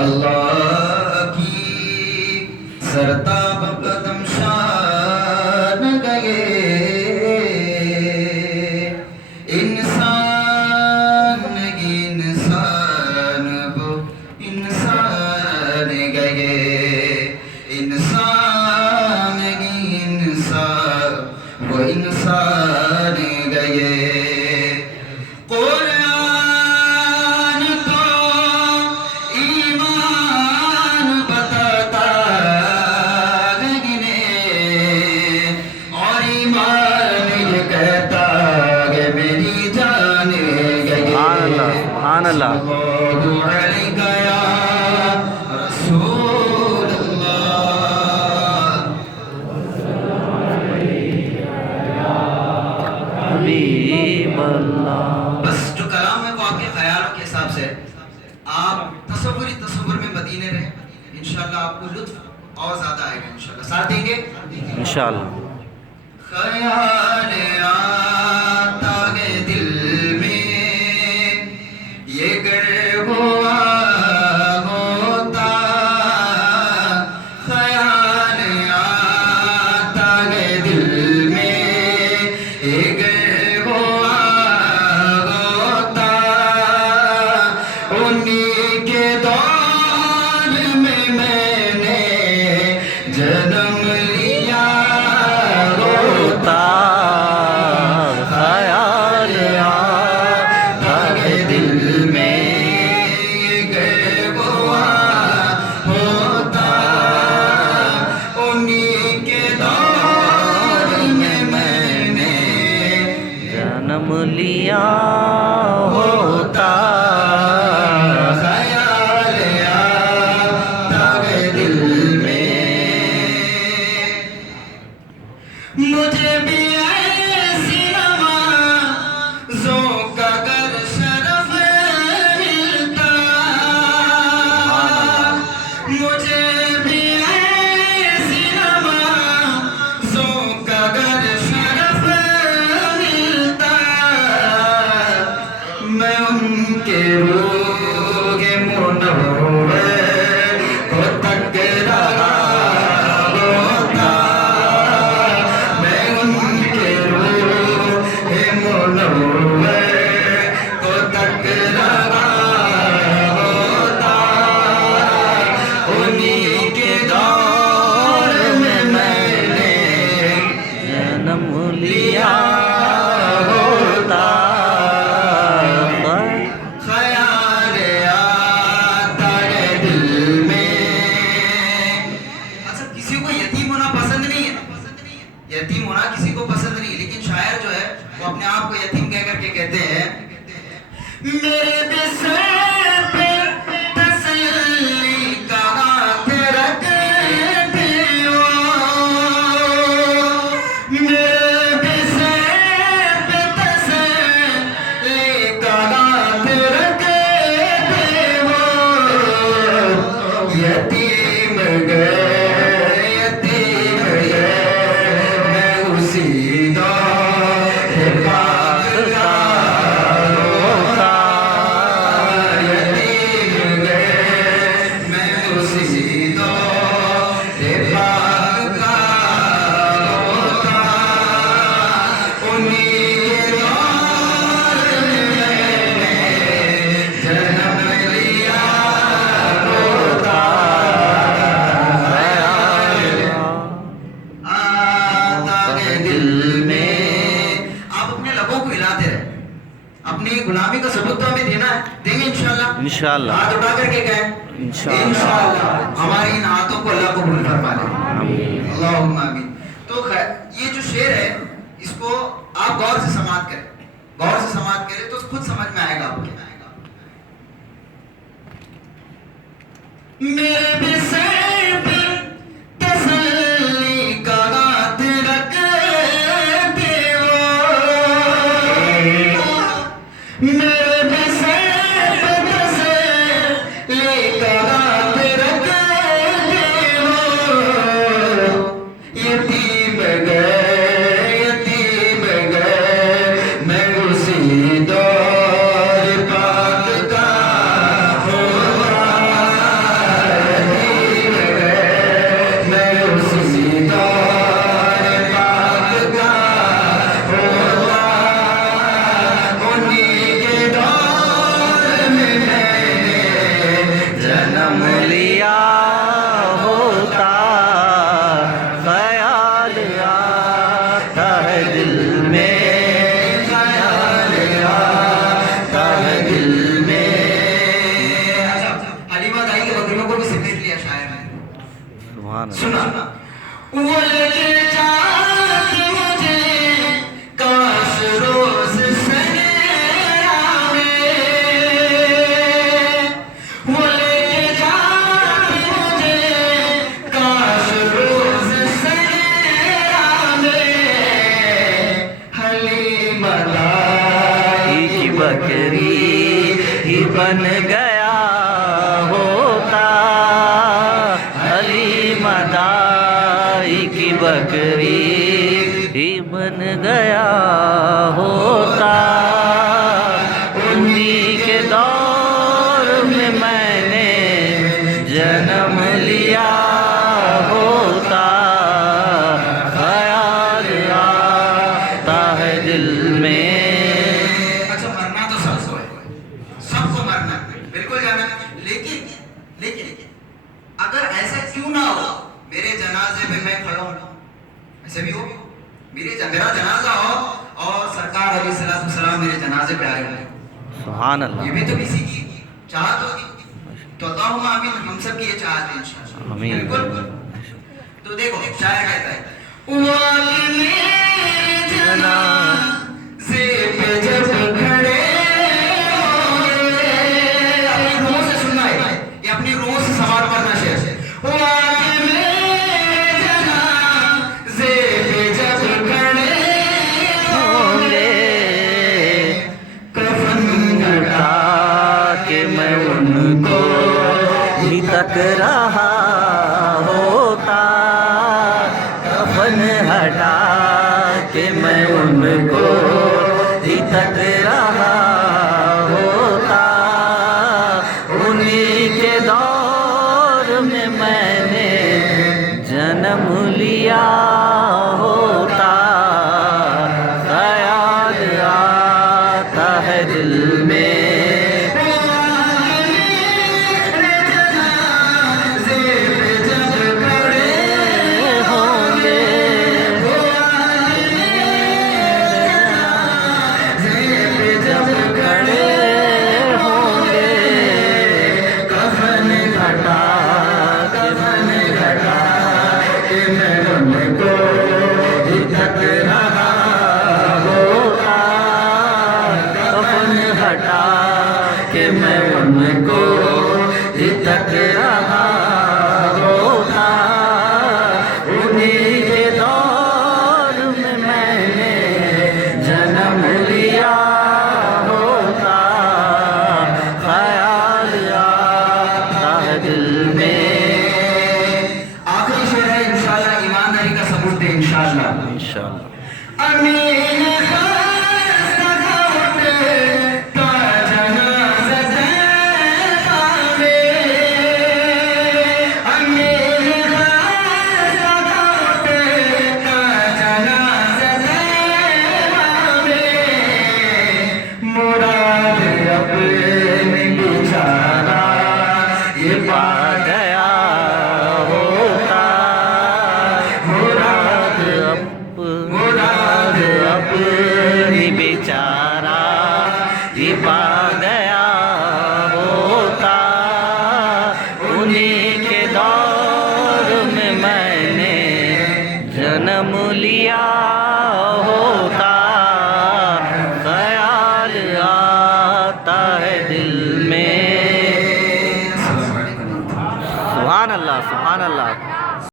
अल्लाह की सरताब कदम शान गए, इंसान इंसान वो इंसान गए, इंसान इंसान वो इंसान गए। कुरान तो ईमान बताता है इन्हें, और ईमान ये कहता है मेरी जान गई। सुभान अल्लाह। सल्लल्लाहु अलैहि या रसूल हबीब अल्लाह। बस जो कलाम है वो आपके ख्यालों के हिसाब से आप तसव्वुर में मदीने रहे, इंशाल्लाह आपको लुत्फ और ज़्यादा आएगा। इंशाल्लाह साथ देंगे इंशाअल्लाह। ख्याल आता है दिल में ये गर हुआ होता, ख्याल आता है दिल में ये गर हुआ होता, उन्हीं के दौर में मैंने जन्म लिया होता, ख्याल आता है दिल में ये गर हुआ होता, उन्हीं के दौर में मैंने जन्म लिया होता। ख्याल आता है दिल में। मुझे भी ऐसी नवाज़ों का अगर शरफ मिलता, मुझे भी ऐसी नवाज़ों का अगर शरफ मिलता, मैं उनके रोगे मुनव्वर को तक रहा होता, मैं उनके रोगे मुनव्वर को तक रहा होता, उन्हीं के दौर में मैंने जन्म लिया होता। ख्याल आता है दिल में। अच्छा, किसी को यतीम होना पसंद नहीं है, यतीम होना किसी को पसंद नहीं, लेकिन शायर जो है वो अपने आप को यतीम कह करके कहते हैं, मेरे बिस्तर पे तसल्ली का हाथ रखते हो, मेरे बिस्तर पे तसल्ली का हाथ रखते हो, यतीम गए मैं उसी दौर पाक का होता, यतीम गए मैं उसी दौर पाक का होता, उन्हीं के दौर में मैंने जन्म लिया होता, आता है दिल में। आप अपने लबों को हिलाते रहे, अपनी गुलामी का सबूत तो हमें देना है, देंगे इंशाल्लाह। इंशाअल्लाह। हाथ उठा करके कहें इंशाल्लाह, हमारे इन हाथों को अल्लाह कबूल फरमा ले, अल्लाहुम्मा आमीन। तो ये जो शेर है इसको आप गौर से समाअत करें, गौर से समाअत करें तो खुद समझ में आएगा आपके। मेरे बिस्तर पे तसल्ली का हाथ रखते हो, मेरे बिस्तर पे तसल्ली का हाथ रखते हो, यतीम गए मैं उसी दौर पाक का होता, जन्म लिया होता, ख्याल आता है दिल में, ख्याल आता है दिल में। अच्छा, हलीमा दाई के बकरियों को भी समेट लिया शायर ने। सुभान अल्लाह। सुना, वो लेके जाती मुझे काश रोज सनेरा में, वो लेके जाती मुझे काश रोज सनेरा में, हलीमा दाई की बकरी ही बन गया होता, हलीमा दाई की बकरी ही बन गया होता। उन्हीं के दौर में मैंने जन्म लिया होता, ख्याल आता है दिल में। अच्छा, मरना तो सबको है, सबको मरना है, बिल्कुल जाना है। लेकिन लेकिन अगर ऐसा क्यों ना हो, मेरे जनाजे में मैं खड़ा हूं, ऐसे भी हो, मेरा जनाजा हो और सरकार अलैहिस्सलाम मेरे जनाजे पे आए हों, सुभान अल्लाह। ये भी तो किसी की चाहत होगी। तो अल्लाहुम्मा आमीन, हम सब की ये चाहत है इंशाअल्लाह। आमीन। बिल्कुल। तो देखो शायर कहता है, वाक़ई मेरे जनाज़े पे जब खड़े होंगे, अपनी रूह से सुनना है, ये अपनी रूह से सवाल करना शेर से। वाक़ई मेरे जनाज़े पे जब खड़े होंगे, कफन उठा के मैं उनको ही तक रहा होता, कफन हटा के मैं उनको ही तक रहा होता। उन्हीं के दौर में मैंने जन्म लिया होता, ख्याल आता है दिल में। हटा के मैं उनको ही तक रहा होता, उन्हीं के दौर में मैंने जन्म लिया होता, ख्याल आता है दिल में। आखिरी शेर है इंशाअल्लाह, ईमानदारी का सबूत दे इंशाअल्लाह। इंशाअल्लाह। अमीन खासा घोटे का जनाज़ा तैबा में, अमीन खासा घोटे का जनाज़ा तैबा में, मुराद अपनी बेचारा ये पा गया होता, मुराद अपनी बेचारा ही पा गया होता। उन्हीं के दौर में मैंने जन्म लिया